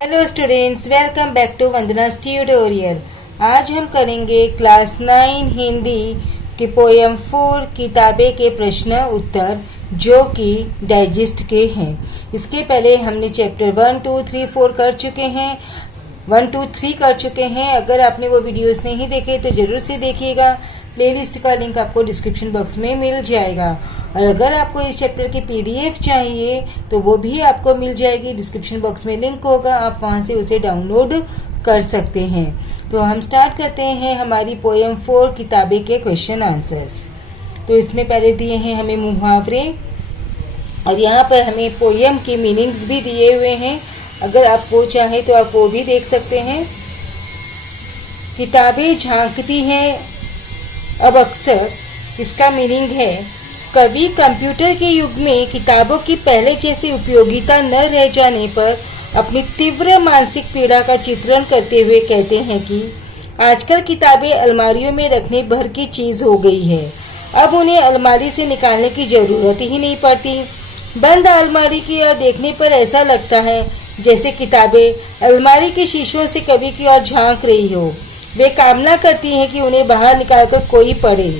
Hello students, welcome back to Vandana's tutorial. आज हम करेंगे क्लास 9 हिंदी की पोएम 4 किताबे के प्रश्न उत्तर जो कि डाइजेस्ट के हैं। इसके पहले हमने चैप्टर 1, 2, 3, 4 कर चुके हैं। 1, 2, 3 कर चुके हैं। अगर आपने वो वीडियोस नहीं देखे तो ज़रूर से देखिएगा। प्लेलिस्ट का लिंक आपको डिस्क्रिप्शन बॉक्स में मिल जाएगा। और अगर आपको इस चैप्टर की पीडीएफ चाहिए तो वो भी आपको मिल जाएगी। डिस्क्रिप्शन बॉक्स में लिंक होगा, आप वहां से उसे डाउनलोड कर सकते हैं। तो हम स्टार्ट करते हैं हमारी पोएम 4 किताबे के क्वेश्चन आंसर्स। तो इसमें पहले दिए हैं हमें मुहावरे और यहाँ पर हमें पोएम के मीनिंग्स भी दिए हुए हैं। अगर आप वो चाहें तो आप वो भी देख सकते हैं। किताबें झांकती हैं अब अक्सर, इसका मीनिंग है कवि कंप्यूटर के युग में किताबों की पहले जैसी उपयोगिता न रह जाने पर अपनी तीव्र मानसिक पीड़ा का चित्रण करते हुए कहते हैं कि आजकल किताबें अलमारियों में रखने भर की चीज़ हो गई है। अब उन्हें अलमारी से निकालने की ज़रूरत ही नहीं पड़ती। बंद अलमारी की ओर देखने पर ऐसा लगता है जैसे किताबें अलमारी के शीशों से कवि की ओर झांक रही हो। वे कामना करती हैं कि उन्हें बाहर निकालकर कोई पढ़े।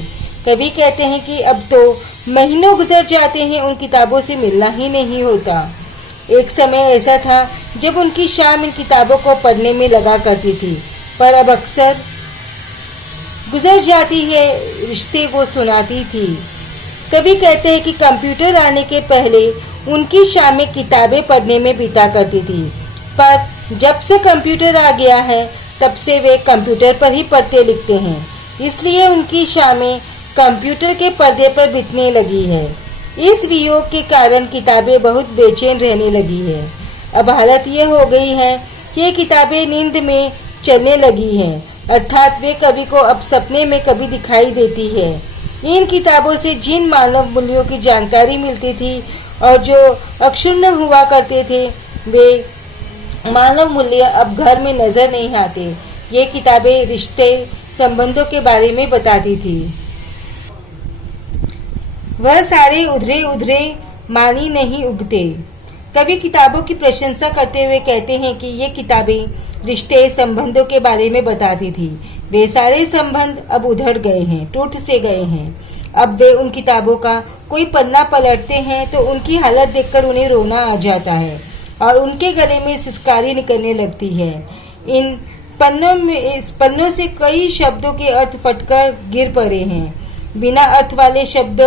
कवि कहते हैं कि अब तो महीनों गुजर जाते हैं, उन किताबों से मिलना ही नहीं होता। एक समय ऐसा था जब उनकी शाम इन किताबों को पढ़ने में लगा करती थी, पर अब अक्सर गुजर जाती है रिश्ते वो सुनाती थी। कवि कहते हैं कि कंप्यूटर आने के पहले उनकी शामें किताबें पढ़ने में बीता करती थी, पर जब से कंप्यूटर आ गया है तब से वे कंप्यूटर पर ही पढ़ते लिखते हैं। इसलिए उनकी शामें कंप्यूटर के पर्दे पर बीतने लगी है। इस वियोग के कारण किताबें बहुत बेचैन रहने लगी है। अब हालत यह हो गई है कि ये किताबें नींद में चलने लगी हैं, अर्थात वे कवि को अब सपने में कभी दिखाई देती है। इन किताबों से जिन मानव मूल्यों की जानकारी मिलती थी और जो अक्षुण्ण हुआ करते थे, वे मानव मूल्य अब घर में नजर नहीं आते। ये किताबें रिश्ते संबंधों के बारे में बताती थी। वह सारे उधरे उधरे मानी नहीं उगते। कवि किताबों की प्रशंसा करते हुए कहते हैं कि ये किताबें रिश्ते संबंधों के बारे में बताती थी। वे सारे संबंध अब उधड़ गए हैं, टूट से गए हैं। अब वे उन किताबों का कोई पन्ना पलटते हैं तो उनकी हालत देखकर उन्हें रोना आ जाता है और उनके गले में सिसकारी निकलने लगती है। इन पन्नों से कई शब्दों के अर्थ फटकर गिर पड़े हैं। बिना अर्थ वाले शब्द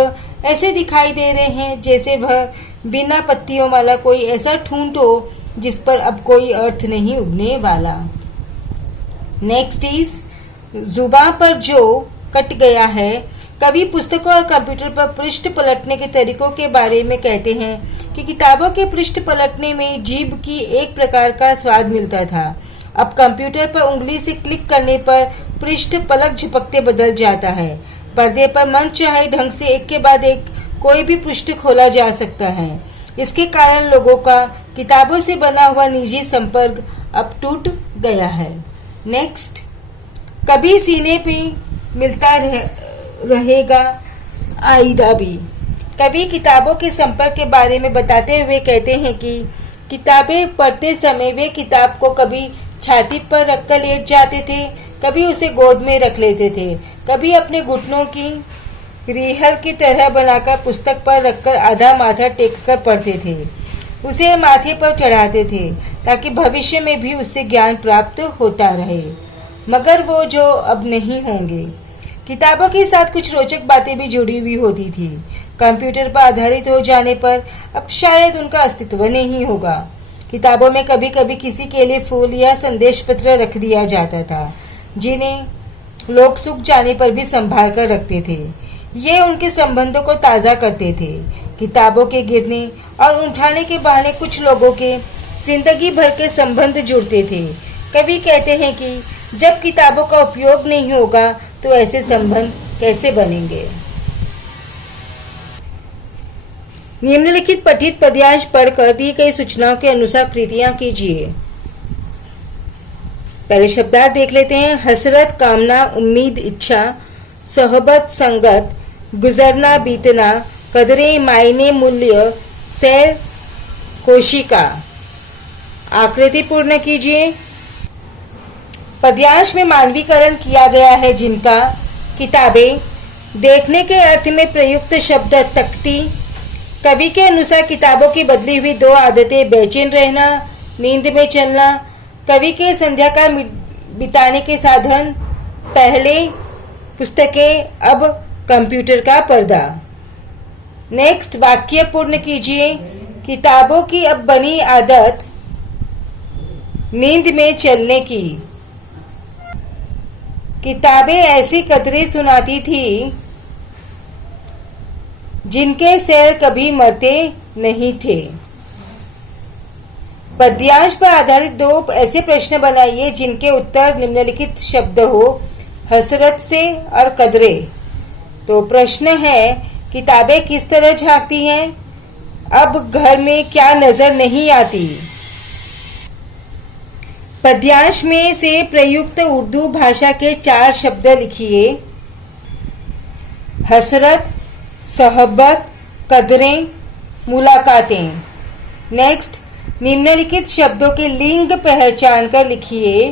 ऐसे दिखाई दे रहे हैं जैसे वह बिना पत्तियों वाला कोई ऐसा ठूंठ हो जिस पर अब कोई अर्थ नहीं उगने वाला। नेक्स्ट इज जुबां पर जो कट गया है। कवि पुस्तकों और कंप्यूटर पर पृष्ठ पलटने के तरीकों के बारे में कहते हैं कि किताबों के पृष्ठ पलटने में जीभ की एक प्रकार का स्वाद मिलता था। अब कंप्यूटर पर उंगली से क्लिक करने पर पृष्ठ पलक झपकते बदल जाता है। पर्दे पर मन चाहे ढंग से एक के बाद एक कोई भी पृष्ठ खोला जा सकता है। इसके कारण लोगों का किताबों से बना हुआ निजी संपर्क अब टूट गया है। नेक्स्ट, कभी सीने पे मिलता रहेगा आईदा भी। कवि किताबों के संपर्क के बारे में बताते हुए कहते हैं कि किताबें पढ़ते समय वे किताब को कभी छाती पर रखकर लेट जाते थे, कभी उसे गोद में रख लेते थे, कभी अपने घुटनों की रिहल की तरह बनाकर पुस्तक पर रखकर आधा माथा टेक कर पढ़ते थे। उसे माथे पर चढ़ाते थे ताकि भविष्य में भी उससे ज्ञान प्राप्त होता रहे, मगर वो जो अब नहीं होंगे। किताबों के साथ कुछ रोचक बातें भी जुड़ी हुई होती थी। कंप्यूटर पर आधारित हो जाने पर अब शायद उनका अस्तित्व नहीं होगा। किताबों में कभी कभी किसी के लिए फूल या संदेश पत्र रख दिया जाता था, जिन्हें लोग सूख जाने पर भी संभाल कर रखते थे। ये उनके संबंधों को ताज़ा करते थे। किताबों के गिरने और उठाने के बहाने कुछ लोगों के जिंदगी भर के संबंध जुड़ते थे। कवि कहते हैं कि जब किताबों का उपयोग नहीं होगा तो ऐसे संबंध कैसे बनेंगे। निम्नलिखित पठित पद्यांश पढ़कर दी गई सूचनाओं के अनुसार कृतियां कीजिए। पहले शब्दार्थ देख लेते हैं। हसरत, कामना, उम्मीद, इच्छा, सोहबत, संगत, गुजरना, बीतना, कदरें, मायने, मूल्य, सैर, कोशिका। आकृति पूर्ण कीजिए। पद्यांश में मानवीकरण किया गया है जिनका। किताबें देखने के अर्थ में प्रयुक्त शब्द तख्ती। कवि के अनुसार किताबों की बदली हुई दो आदतें बेचैन रहना, नींद में चलना। कवि के संध्याकाल बिताने के साधन, पहले पुस्तकें, अब कंप्यूटर का पर्दा। नेक्स्ट वाक्य पूर्ण कीजिए। किताबों की अब बनी आदत नींद में चलने की। किताबें ऐसी कतरे सुनाती थी जिनके सैर कभी मरते नहीं थे। पद्यांश पर आधारित दो ऐसे प्रश्न बनाइए जिनके उत्तर निम्नलिखित शब्द हो, हसरत से और कदरे। तो प्रश्न है, किताबें किस तरह झांकती हैं? अब घर में क्या नजर नहीं आती? पद्यांश में से प्रयुक्त उर्दू भाषा के 4 शब्द लिखिए। हसरत, सोहबत, कदरें, मुलाकातें। नेक्स्ट, निम्नलिखित शब्दों के लिंग पहचान कर लिखिए।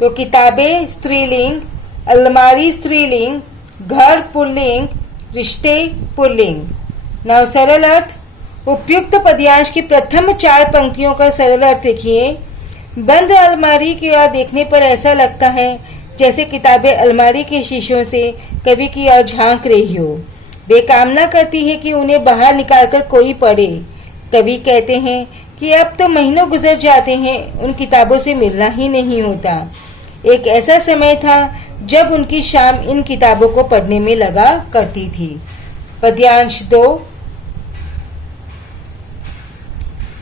तो किताबें स्त्रीलिंग, अलमारी स्त्रीलिंग, घर पुल्लिंग, रिश्ते पुल्लिंग। नाउ सरल अर्थ। उपयुक्त पद्यांश की प्रथम 4 पंक्तियों का सरल अर्थ लिखिए। बंद अलमारी की ओर देखने पर ऐसा लगता है जैसे किताबें अलमारी के शीशों से कवि की ओर झांक रही हो। वे कामना करती हैं कि उन्हें बाहर निकालकर कोई पढ़े। कवि कहते हैं कि अब तो महीनों गुजर जाते हैं, उन किताबों से मिलना ही नहीं होता। एक ऐसा समय था जब उनकी शाम इन किताबों को पढ़ने में लगा करती थी। पद्यांश 2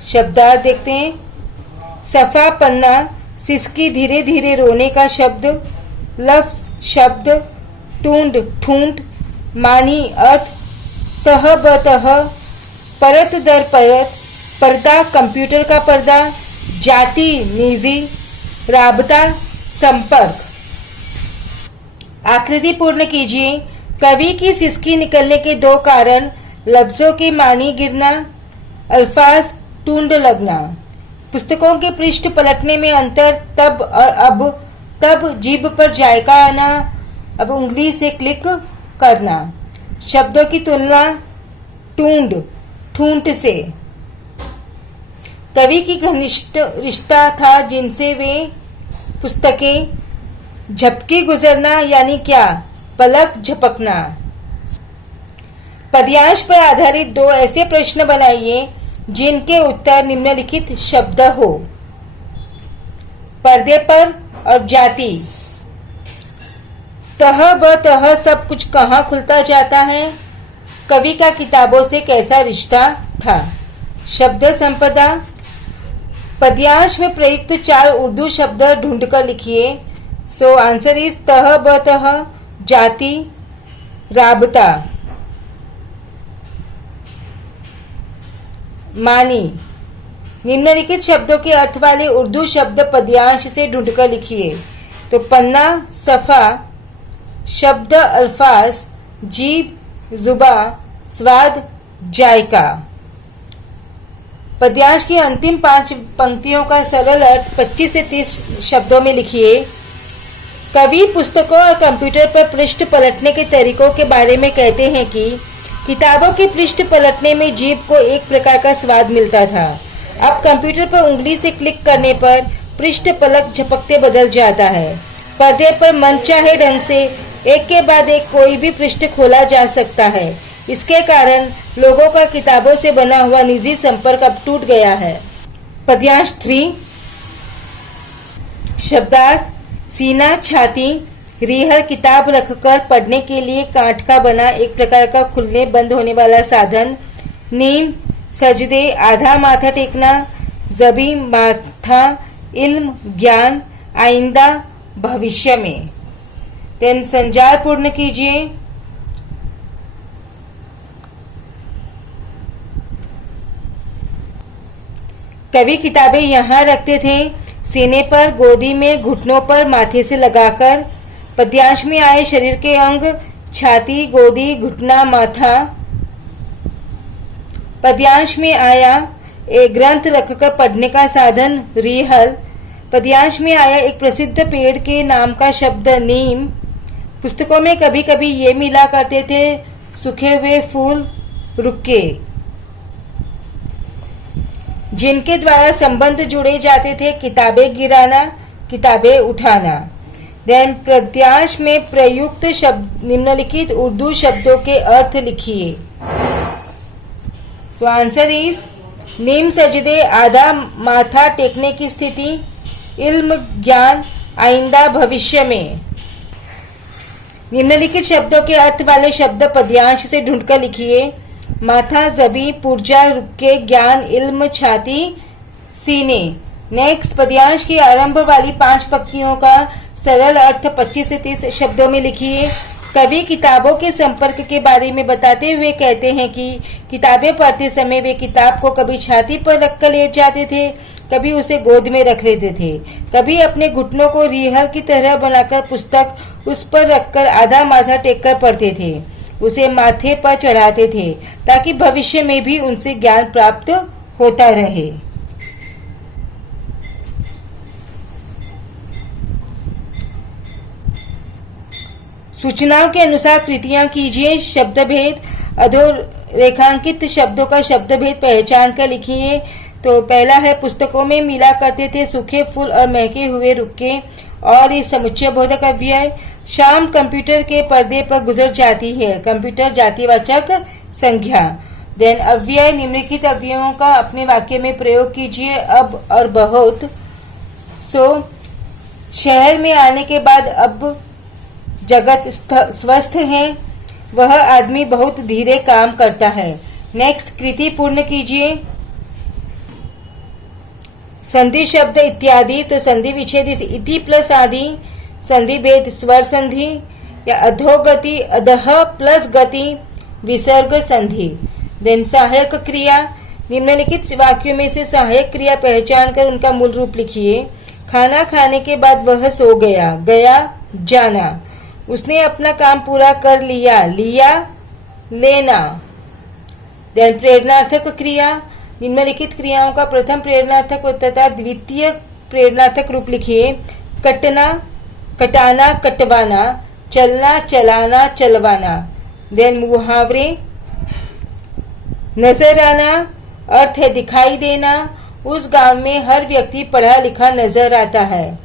शब्दार्थ देखते हैं। सफा पन्ना, सिसकी धीरे धीरे रोने का शब्द, लफ्ज शब्द, टूंड ठूंठ, मानी अर्थ, तह बतह, परत दर परत, पर्दा कंप्यूटर का पर्दा, जाति निजी, राबता संपर्क। आकृति पूर्ण कीजिए। कवि की सिसकी निकलने के 2 कारण, लफ्जों की मानी गिरना, अल्फाज टूंड लगना। पुस्तकों के पृष्ठ पलटने में अंतर, तब और अब। तब जीभ पर जायका आना, अब उंगली से क्लिक करना। शब्दों की तुलना, टूंड ठूंठ से। कवि की घनिष्ठ रिश्ता था जिनसे वे पुस्तकें। झपकी गुजरना यानी क्या? पलक झपकना। पद्यांश पर आधारित 2 ऐसे प्रश्न बनाइए जिनके उत्तर निम्नलिखित शब्द हो। पर्दे पर और जाति। तह ब तह सब कुछ कहाँ खुलता जाता है? कवि का किताबों से कैसा रिश्ता था? शब्द संपदा। पद्यांश में प्रयुक्त 4 उर्दू शब्द ढूंढकर लिखिए। सो आंसर इज तह ब तह, जाति, राबता, मानी। निम्नलिखित शब्दों के अर्थ वाले उर्दू शब्द पद्यांश से ढूंढकर लिखिए। तो पन्ना सफा, शब्द अल्फाज, जीभ जुबा, स्वाद जायका। पद्यांश की अंतिम 5 पंक्तियों का सरल अर्थ 25 से 30 शब्दों में लिखिए। कवि पुस्तकों और कंप्यूटर पर पृष्ठ पलटने के तरीकों के बारे में कहते हैं कि किताबों के पृष्ठ पलटने में जीभ को एक प्रकार का स्वाद मिलता था। अब कंप्यूटर पर उंगली से क्लिक करने पर पृष्ठ पलक झपकते बदल जाता है। पर्दे पर मनचाहे ढंग से एक के बाद एक कोई भी पृष्ठ खोला जा सकता है। इसके कारण लोगों का किताबों से बना हुआ निजी संपर्क अब टूट गया है। पद्यांश 3 शब्दार्थ। सीना, छाती, रीहर किताब रखकर पढ़ने के लिए कांठ का बना एक प्रकार का खुलने बंद होने वाला साधन। नीम, सजदे, आधा माथा टेकना, जबी माथा, इल्म, ज्ञान, आइंदा, भविष्य में। तेन संजार पूर्ण कीजिए। कवि किताबें यहाँ रखते थे, सीने पर, गोदी में, घुटनों पर, माथे से लगाकर। पद्यांश में आए शरीर के अंग, छाती, गोदी, घुटना, माथा। पद्यांश में आया एक ग्रंथ रखकर पढ़ने का साधन रिहल। पद्यांश में आया एक प्रसिद्ध पेड़ के नाम का शब्द नीम। पुस्तकों में कभी कभी ये मिला करते थे सूखे हुए फूल रुक्के, जिनके द्वारा संबंध जुड़े जाते थे। किताबें गिराना, किताबें उठाना। देन पद्यांश में प्रयुक्त शब्द निम्नलिखित उर्दू शब्दों के अर्थ लिखिए। सो आंसर इज नीम सजदे, आधा माथा टेकने की स्थिति, इल्म ज्ञान, आइंदा भविष्य में। निम्नलिखित शब्दों के अर्थ वाले शब्द पद्यांश से ढूंढकर लिखिए। माथा, जबी, पुर्जा, रुक्के, ज्ञान, इल्म, छाती, सीने। नेक्स्ट, पद्यांश की आरंभ वाली 5 पंक्तियों का सरल अर्थ 25 से 30 शब्दों में लिखिए। कवि किताबों के संपर्क के बारे में बताते हुए कहते हैं कि किताबें पढ़ते समय वे किताब को कभी छाती पर रखकर लेट जाते थे, कभी उसे गोद में रख लेते थे, कभी अपने घुटनों को रिहल की तरह बनाकर पुस्तक उस पर रखकर आधा माथा टेककर पढ़ते थे, उसे माथे पर चढ़ाते थे ताकि भविष्य में भी उनसे ज्ञान प्राप्त होता रहे। सूचनाओं के अनुसार कृतियां कीजिए। शब्द भेद, अधोरेखांकित शब्दों का शब्द भेद पहचान कर लिखिए। तो पहला है, पुस्तकों में मिला करते थे सूखे फूल और महके हुए रुक्के, और ये समुच्चय बोधक अव्यय। शाम कंप्यूटर के पर्दे पर गुजर जाती है, कंप्यूटर जातिवाचक संज्ञा। देन अव्यय, निम्नलिखित अव्ययों का अपने वाक्य में प्रयोग कीजिए। अब और बहुत। सो शहर में आने के बाद अब जगत स्वस्थ है, वह आदमी बहुत धीरे काम करता है। नेक्स्ट, कृति पूर्ण कीजिए। संधि शब्द इत्यादि, तो संधि विच्छेद इति प्लस आदि, संधि भेद स्वर संधि, या अधोगति अधः प्लस गति विसर्ग संधि। देन सहायक क्रिया, निम्नलिखित वाक्यों में से सहायक क्रिया पहचान कर उनका मूल रूप लिखिए। खाना खाने के बाद वह सो गया, गया जाना। उसने अपना काम पूरा कर लिया, लिया लेना। देन प्रेरणार्थक क्रिया, निम्नलिखित क्रियाओं का प्रथम प्रेरणार्थक तथा द्वितीय प्रेरणार्थक रूप लिखिए। कटना, कटाना, कटवाना, चलना, चलाना, चलवाना। देन मुहावरे, नजर आना, अर्थ है दिखाई देना, उस गांव में हर व्यक्ति पढ़ा लिखा नजर आता है।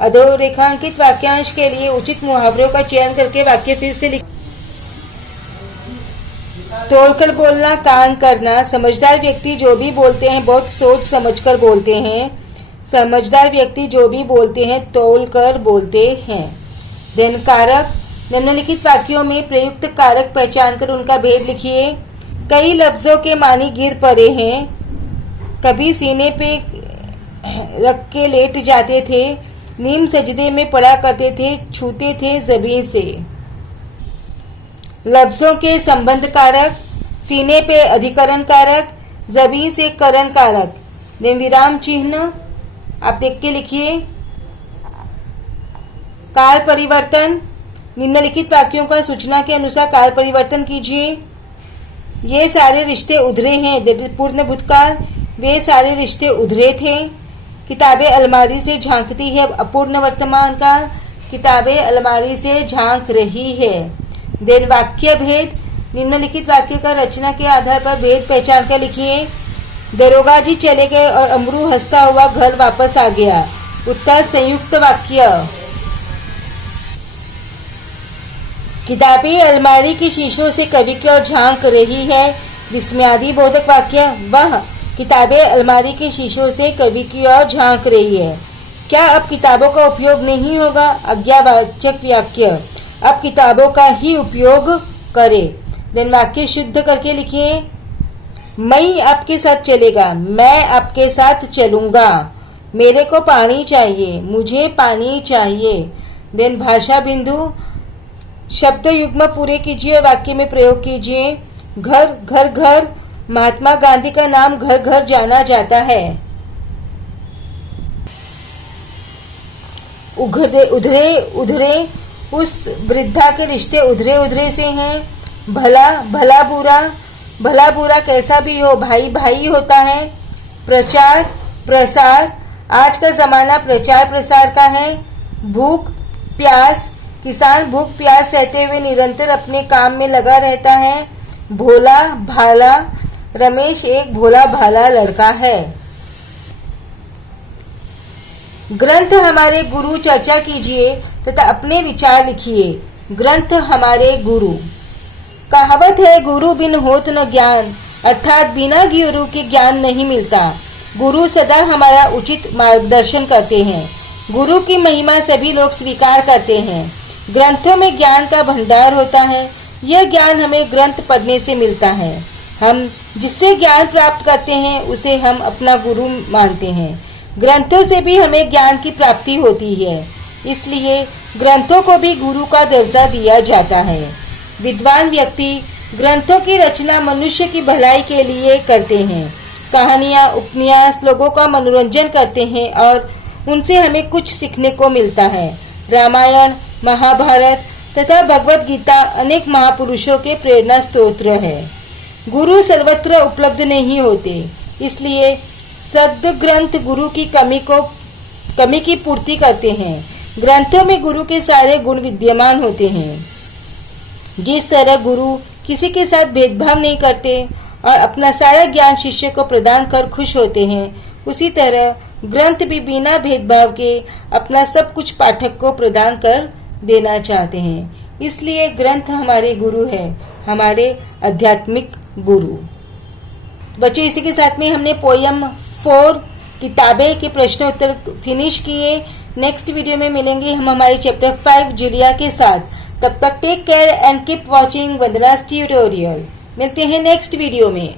अधोरेखांकित वाक्यांश के लिए उचित मुहावरों का चयन करके वाक्य फिर से लिख। तोड़कर बोलना, कान करना। समझदार व्यक्ति जो भी बोलते हैं बहुत सोच समझकर बोलते हैं। समझदार व्यक्ति जो भी बोलते हैं तोल कर बोलते हैं। देन कारक, निम्नलिखित वाक्यों में प्रयुक्त कारक पहचान कर उनका भेद लिखिए। कई लफ्जों के मानी गिर पड़े हैं, कभी सीने पे रख के लेट जाते थे, नीम सजदे में पढ़ा करते थे, छूते थे जमीन से। लफ्जों के संबंध कारक, सीने पे अधिकरण कारक, जमीन से करण कारक। देन विराम चिन्ह आप देख के लिखिए। काल परिवर्तन, निम्नलिखित वाक्यों का सूचना के अनुसार काल परिवर्तन कीजिए। ये सारे रिश्ते उधरे हैं, दैट इज पूर्ण भूतकाल। वे सारे रिश्ते उधरे थे। किताबें अलमारी से झांकती है, अपूर्ण वर्तमान काल। किताबें अलमारी से झांक रही है। देन वाक्य भेद, निम्नलिखित वाक्य का रचना के आधार पर भेद पहचान कर लिखिए। दरोगा जी चले गए और अमरू हंसता हुआ घर वापस आ गया। उत्तर संयुक्त वाक्य। किताबें अलमारी की शीशों से कवि की ओर झांक रही है, विस्मयादि बोधक वाक्य। वह किताबें अलमारी के शीशों से कवि की ओर झांक रही है। क्या अब किताबों का उपयोग नहीं होगा? आज्ञावाचक वाक्य। अब किताबों का ही उपयोग करें। देन वाक्य शुद्ध करके लिखिए। मैं आपके साथ चलेगा, मैं आपके साथ चलूंगा। मेरे को पानी चाहिए, मुझे पानी चाहिए। देन भाषा बिंदु, शब्द युग्म पूरे कीजिए और वाक्य में प्रयोग कीजिए। घर घर घर, महात्मा गांधी का नाम घर घर जाना जाता है। उधरे उधरे, उस वृद्धा के रिश्ते उधरे उधरे से हैं। भला भला बुरा, भला बुरा कैसा भी हो भाई भाई होता है। प्रचार प्रसार, आज का जमाना प्रचार प्रसार का है। भूख प्यास, किसान भूख प्यास सहते हुए निरंतर अपने काम में लगा रहता है। भोला भाला, रमेश एक भोला भाला लड़का है। ग्रंथ हमारे गुरु, चर्चा कीजिए तथा अपने विचार लिखिए। ग्रंथ हमारे गुरु। कहावत है, गुरु बिन होत न ज्ञान, अर्थात बिना गुरु के ज्ञान नहीं मिलता। गुरु सदा हमारा उचित मार्गदर्शन करते हैं। गुरु की महिमा सभी लोग स्वीकार करते हैं। ग्रंथों में ज्ञान का भंडार होता है। यह ज्ञान हमें ग्रंथ पढ़ने से मिलता है। हम जिससे ज्ञान प्राप्त करते हैं उसे हम अपना गुरु मानते हैं। ग्रंथों से भी हमें ज्ञान की प्राप्ति होती है, इसलिए ग्रंथों को भी गुरु का दर्जा दिया जाता है। विद्वान व्यक्ति ग्रंथों की रचना मनुष्य की भलाई के लिए करते हैं। कहानियाँ उपन्यास लोगों का मनोरंजन करते हैं और उनसे हमें कुछ सीखने को मिलता है। रामायण महाभारत तथा भगवत गीता अनेक महापुरुषों के प्रेरणा स्तोत्र है। गुरु सर्वत्र उपलब्ध नहीं होते, इसलिए सद्ग्रंथ गुरु की कमी की पूर्ति करते हैं। ग्रंथों में गुरु के सारे गुण विद्यमान होते हैं। जिस तरह गुरु किसी के साथ भेदभाव नहीं करते और अपना सारा ज्ञान शिष्य को प्रदान कर खुश होते हैं, उसी तरह ग्रंथ भी बिना भेदभाव के अपना सब कुछ पाठक को प्रदान कर देना चाहते हैं। इसलिए ग्रंथ हमारे गुरु है, हमारे आध्यात्मिक गुरु। बच्चों, इसी के साथ में हमने पोयम 4 किताबें के प्रश्न उत्तर फिनिश किए। नेक्स्ट वीडियो में मिलेंगे हम हमारे चैप्टर 5 जुलिया के साथ। तब तक take care and keep watching Vandana's tutorial. मिलते हैं नेक्स्ट वीडियो में।